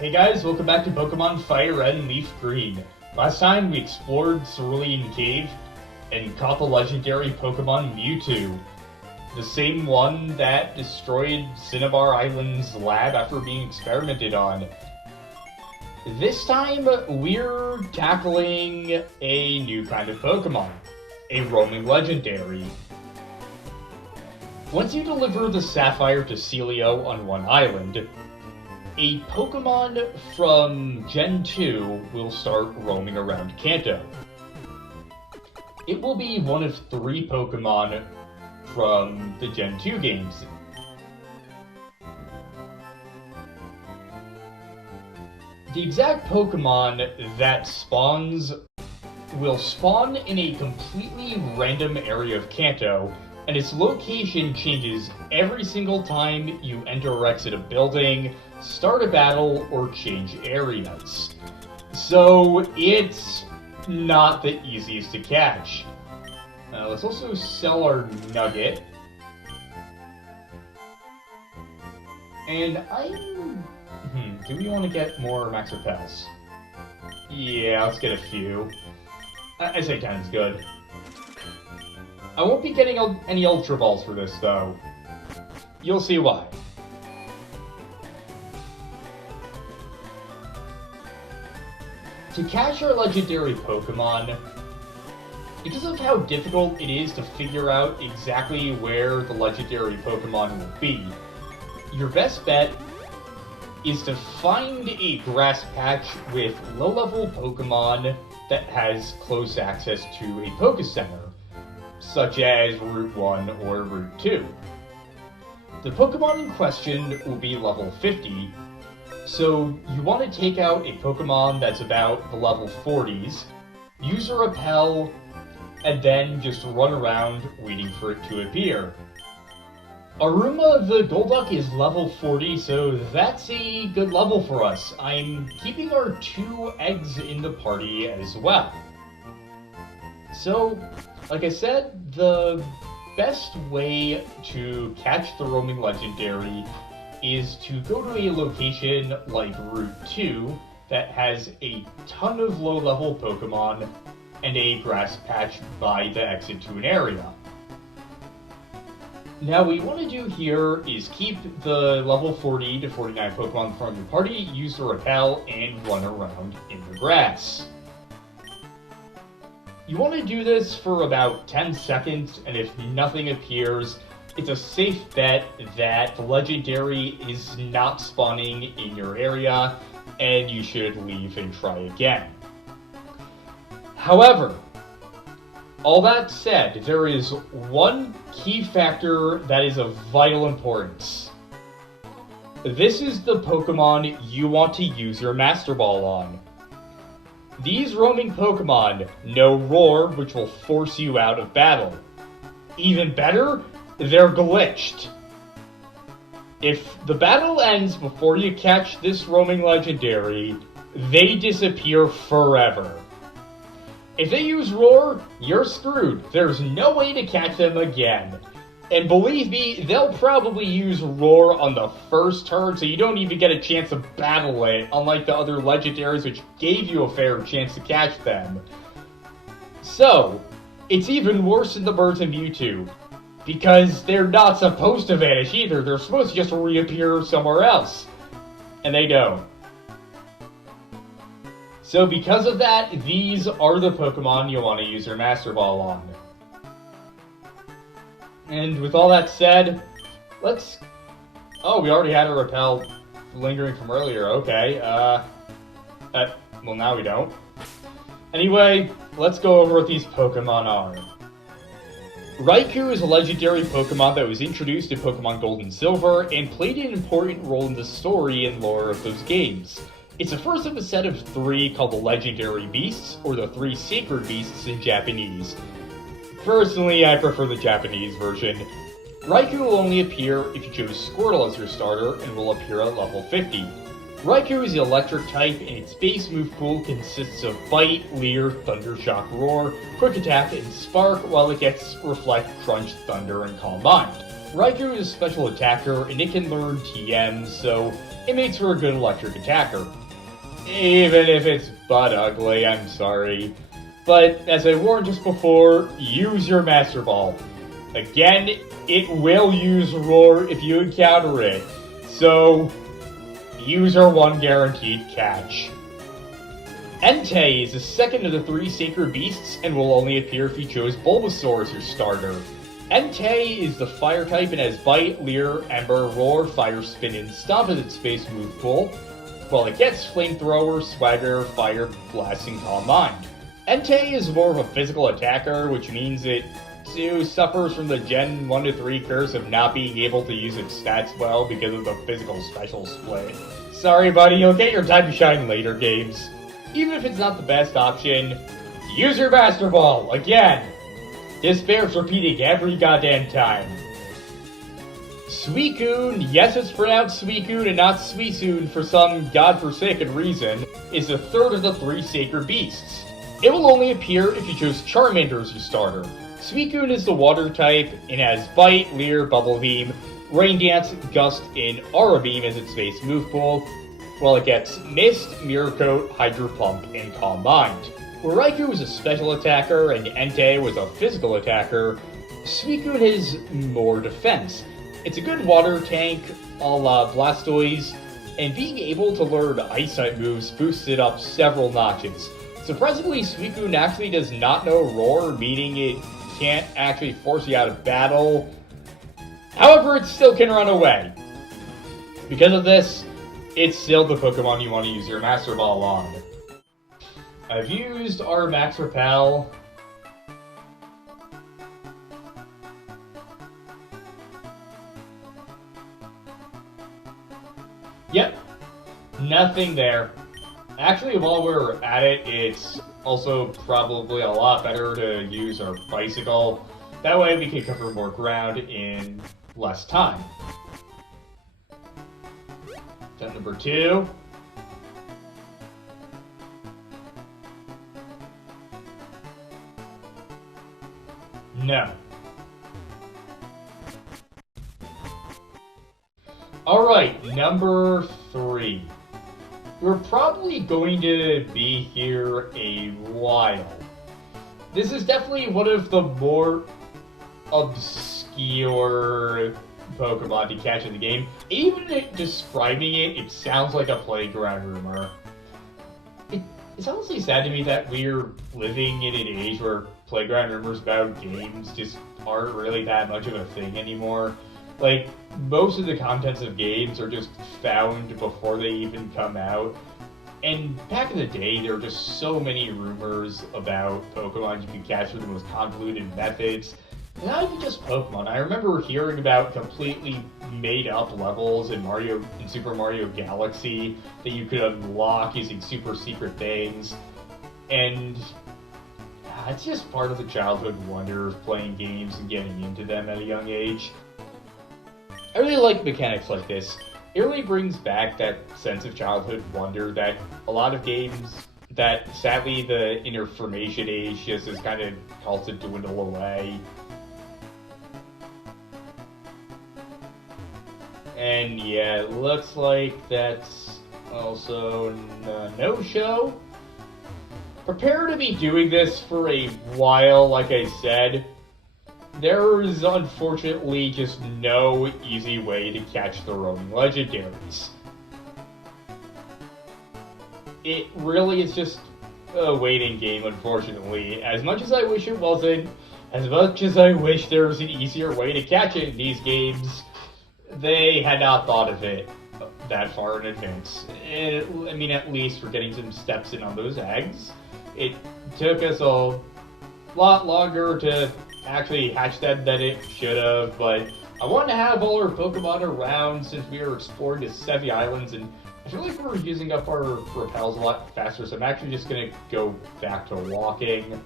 Hey guys, welcome back to Pokémon FireRed LeafGreen. Last time we explored Cerulean Cave and caught the legendary Pokemon Mewtwo. The same one that destroyed Cinnabar Island's lab after being experimented on. This time, we're tackling a new kind of Pokemon, a roaming legendary. Once you deliver the Sapphire to Celio on one island, a Pokemon from Gen 2 will start roaming around Kanto. It will be one of 3 Pokemon from the Gen 2 games. The exact Pokemon that spawns will spawn in a completely random area of Kanto, and its location changes every single time you enter or exit a building, start a battle, or change areas. So it's not the easiest to catch. Let's also sell our Nugget. And do we want to get more Max Repels? Yeah, let's get a few. I say 10's good. I won't be getting any Ultra Balls for this, though. You'll see why. To catch our legendary Pokemon, because of how difficult it is to figure out exactly where the legendary Pokemon will be, your best bet is to find a grass patch with low-level Pokemon that has close access to a Poké Center, such as Route 1 or Route 2. The Pokemon in question will be level 50, so you want to take out a Pokemon that's about the level 40s, use a Repel, and then just run around waiting for it to appear. Aruma the Golduck is level 40, so that's a good level for us. I'm keeping our 2 eggs in the party as well. So, like I said, the best way to catch the roaming legendary is to go to a location like Route 2 that has a ton of low-level Pokemon and a grass patch by the exit to an area. Now, what you want to do here is keep the level 40 to 49 Pokemon from your party, use the Repel, and run around in the grass. You want to do this for about 10 seconds, and if nothing appears, it's a safe bet that the legendary is not spawning in your area, and you should leave and try again. However, all that said, there is one key factor that is of vital importance. This is the Pokemon you want to use your Master Ball on. These roaming Pokemon know Roar, which will force you out of battle. Even better, they're glitched. If the battle ends before you catch this roaming legendary, they disappear forever. If they use Roar, you're screwed. There's no way to catch them again. And believe me, they'll probably use Roar on the first turn, so you don't even get a chance to battle it, unlike the other legendaries which gave you a fair chance to catch them. So, it's even worse than the Birds and Mewtwo, because they're not supposed to vanish either. They're supposed to just reappear somewhere else. And they don't. So because of that, these are the Pokemon you'll want to use your Master Ball on. And with all that said, let's... Oh, we already had a Repel lingering from earlier, okay. Well, now we don't. Anyway, let's go over what these Pokemon are. Raikou is a legendary Pokemon that was introduced in Pokemon Gold and Silver and played an important role in the story and lore of those games. It's the first of a set of 3 called the Legendary Beasts, or the 3 Sacred Beasts in Japanese. Personally, I prefer the Japanese version. Raikou will only appear if you choose Squirtle as your starter, and will appear at level 50. Raikou is the electric type, and its base move pool consists of Bite, Leer, Thunder Shock, Roar, Quick Attack, and Spark, while it gets Reflect, Crunch, Thunder, and Calm Mind. Raikou is a special attacker, and it can learn TM, so it makes for a good electric attacker. Even if it's butt ugly, I'm sorry. But as I warned just before, use your Master Ball. Again, it will use Roar if you encounter it, so use our one guaranteed catch. Entei is the second of the 3 Sacred Beasts and will only appear if you chose Bulbasaur as your starter. Entei is the Fire type and has Bite, Leer, Ember, Roar, Fire, Spin, and Stomp as its base move pool, while it gets Flamethrower, Swagger, Fire, Blast, and Calm Mind. Entei is more of a physical attacker, which means it too suffers from the Gen 1 to 3 curse of not being able to use its stats well because of the physical special split. Sorry buddy, you'll get your time to shine later games. Even if it's not the best option, use your Master Ball, again! This bears repeating every goddamn time. Suicune, yes it's pronounced Suicune and not Suicune for some godforsaken reason, is the third of the 3 Sacred Beasts. It will only appear if you chose Charmander as your starter. Suicune is the Water type and has Bite, Leer, Bubble Beam, Rain Dance, Gust, and Aura Beam as its base move pool, while it gets Mist, Mirror Coat, Hydro Pump, and Calm Mind. Where Raikou was a special attacker and Entei was a physical attacker, Suicune has more defense. It's a good water tank, a la Blastoise, and being able to learn Ice-type moves boosts it up several notches. Surprisingly, Suicune actually does not know Roar, meaning it can't actually force you out of battle. However, it still can run away. Because of this, it's still the Pokemon you want to use your Master Ball on. I've used our Max Repel. Yep, nothing there. Actually, while we're at it, it's also probably a lot better to use our Bicycle. That way we can cover more ground in less time. Step number 2. No. Alright, number 3. We're probably going to be here a while. This is definitely one of the more obscure Pokemon to catch in the game. Even describing it, it sounds like a playground rumor. It's honestly sad to me that we're living in an age where playground rumors about games just aren't really that much of a thing anymore. Like, most of the contents of games are just found before they even come out. And back in the day, there were just so many rumors about Pokemon you could catch with the most convoluted methods. Not even just Pokemon. I remember hearing about completely made-up levels in Super Mario Galaxy that you could unlock using super secret things. And it's just part of the childhood wonder of playing games and getting into them at a young age. I really like mechanics like this. It really brings back that sense of childhood wonder that a lot of games that, sadly, the information age just is kind of caused to dwindle away. And yeah, it looks like that's also no-show. Prepare to be doing this for a while, like I said. There is unfortunately just no easy way to catch the roaming legendaries. It really is just a waiting game, unfortunately. As much as I wish it wasn't, as much as I wish there was an easier way to catch it in these games, they had not thought of it that far in advance. I mean, at least we're getting some steps in on those eggs. It took us a lot longer to actually hatch them than it should have, but I want to have all our Pokemon around since we are exploring the Sevi Islands, and I feel like we're using up our repels a lot faster, so I'm actually just going to go back to walking.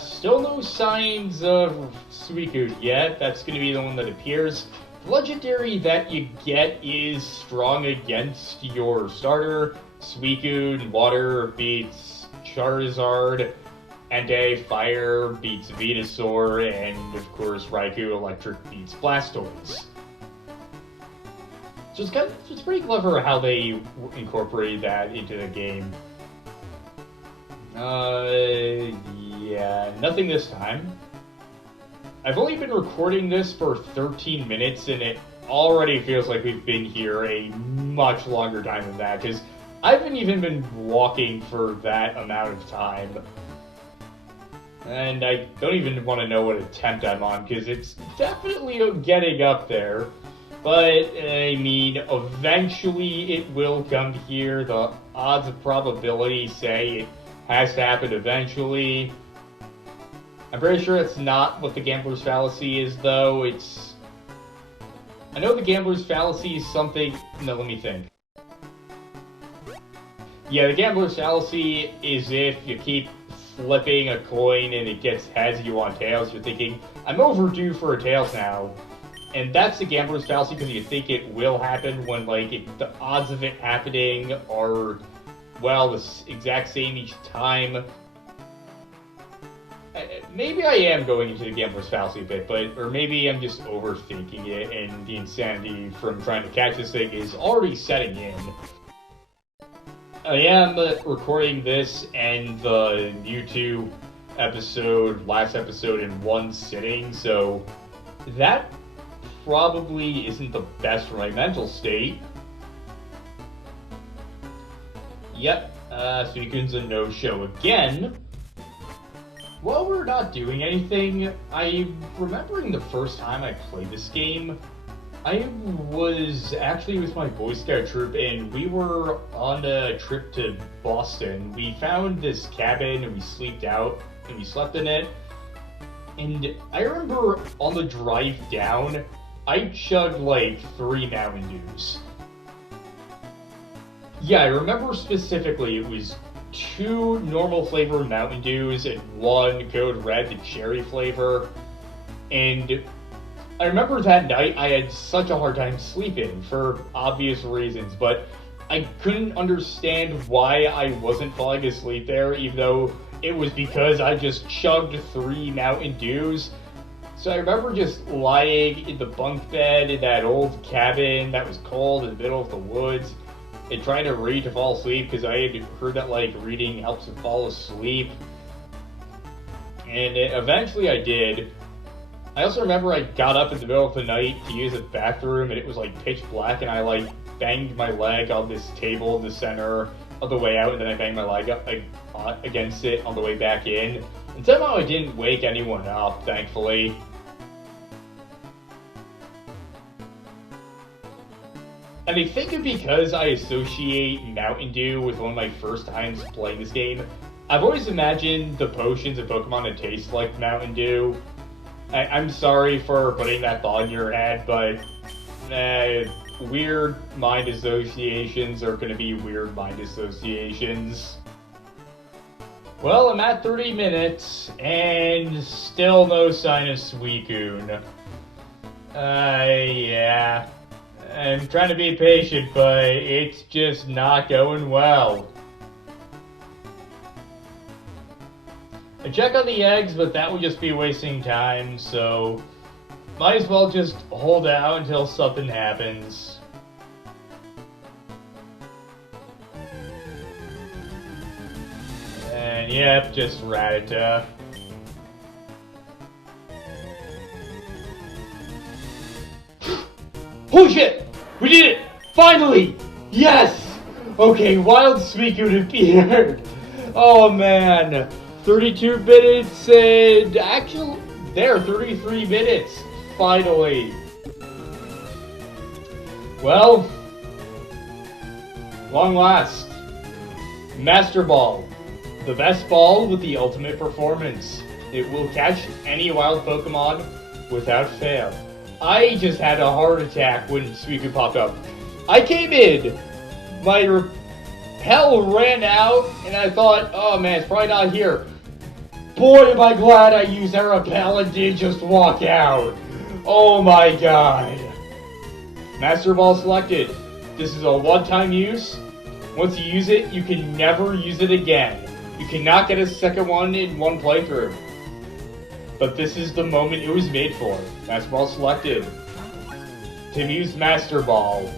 Still no signs of Suicune yet. That's going to be the one that appears. The legendary that you get is strong against your starter. Suicune, Water beats Charizard. Entei, Fire beats Venusaur, and of course Raikou, Electric beats Blastoise. So it's pretty clever how they incorporated that into the game. Yeah, nothing this time. I've only been recording this for 13 minutes, and it already feels like we've been here a much longer time than that, because I haven't even been walking for that amount of time. And I don't even want to know what attempt I'm on, because it's definitely getting up there. But, I mean, eventually it will come here. The odds of probability say it has to happen eventually. I'm pretty sure it's not what the Gambler's Fallacy is, though. I know the Gambler's Fallacy is something... No, let me think. Yeah, the Gambler's Fallacy is if you keep flipping a coin and it gets heads and you want tails, you're thinking, I'm overdue for a tails now. And that's the Gambler's Fallacy because you think it will happen when, like, the odds of it happening are, well, the exact same each time. Maybe I am going into the Gambler's Fallacy a bit, or maybe I'm just overthinking it and the insanity from trying to catch this thing is already setting in. I am recording this and the YouTube last episode in one sitting, so that probably isn't the best for my mental state. Yep, Suicune's a no-show again. While we're not doing anything, I'm remembering the first time I played this game. I was actually with my Boy Scout troop, and we were on a trip to Boston. We found this cabin, and we slept in it. And I remember on the drive down, I chugged like 3 Mountain Dews. Yeah, I remember specifically it was 2 normal flavor Mountain Dews and 1 Code Red, the cherry flavor. And I remember that night I had such a hard time sleeping for obvious reasons, but I couldn't understand why I wasn't falling asleep there, even though it was because I just chugged 3 Mountain Dews. So I remember just lying in the bunk bed in that old cabin that was cold in the middle of the woods and trying to read to fall asleep because I had heard that like reading helps you fall asleep. And eventually I did. I also remember I got up in the middle of the night to use the bathroom and it was like pitch black and I like banged my leg on this table in the center of the way out and then I banged my leg up against it on the way back in. And somehow I didn't wake anyone up, thankfully. And I think because I associate Mountain Dew with one of my first times playing this game, I've always imagined the potions in Pokemon to taste like Mountain Dew. I'm sorry for putting that thought in your head, but weird mind associations are going to be weird mind associations. Well, I'm at 30 minutes, and still no sign of Suicune. Yeah. I'm trying to be patient, but it's just not going well. I check on the eggs, but that would just be wasting time, so might as well just hold out until something happens. And yep, just Rattata. Holy shit! We did it! Finally! Yes! Okay, Wild Suicune appeared! Oh man! 32 minutes and actually, 33 minutes! Finally! Well, long last. Master Ball. The best ball with the ultimate performance. It will catch any wild Pokemon without fail. I just had a heart attack when Suicune popped up. I came in, my repel ran out, and I thought, oh man, it's probably not here. Boy, am I glad I used that repel and did just walk out. Oh my god. Master Ball selected. This is a one-time use. Once you use it, you can never use it again. You cannot get a second one in one playthrough. But this is the moment it was made for. Master Ball selected. To use Master Ball.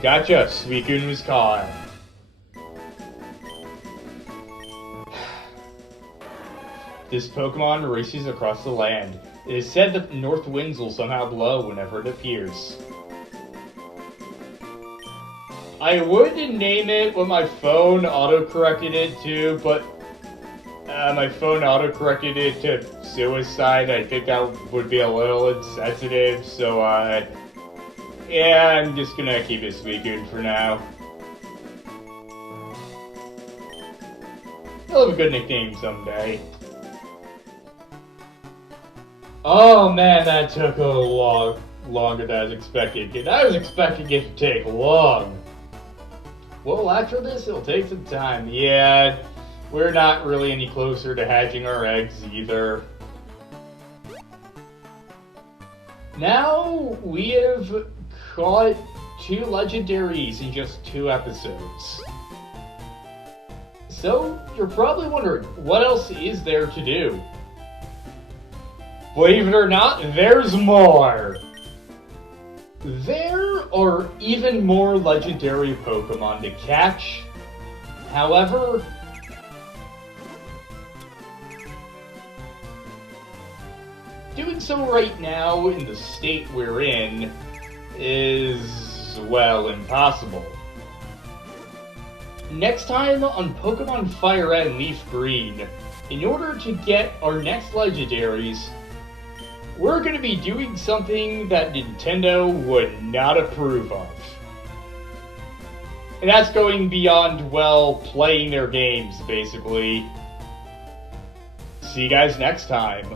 Gotcha, Suicune was caught. This Pokemon races across the land. It is said that the north winds will somehow blow whenever it appears. I would name it what my phone auto-corrected it to, but my phone auto-corrected it to suicide. I think that would be a little insensitive, so yeah, I'm just gonna keep it Suicune for now. He'll have a good nickname someday. Oh man, that took a lot longer than I was expecting. I was expecting it to take long. Well, after this, it'll take some time. Yeah, we're not really any closer to hatching our eggs either. Now, we have caught 2 legendaries in just 2 episodes. So, you're probably wondering, what else is there to do? Believe it or not, there's more! There are even more legendary Pokemon to catch. However, doing so right now in the state we're in is, well, impossible. Next time on Pokémon FireRed LeafGreen, in order to get our next legendaries, we're going to be doing something that Nintendo would not approve of. And that's going beyond, well, playing their games, basically. See you guys next time.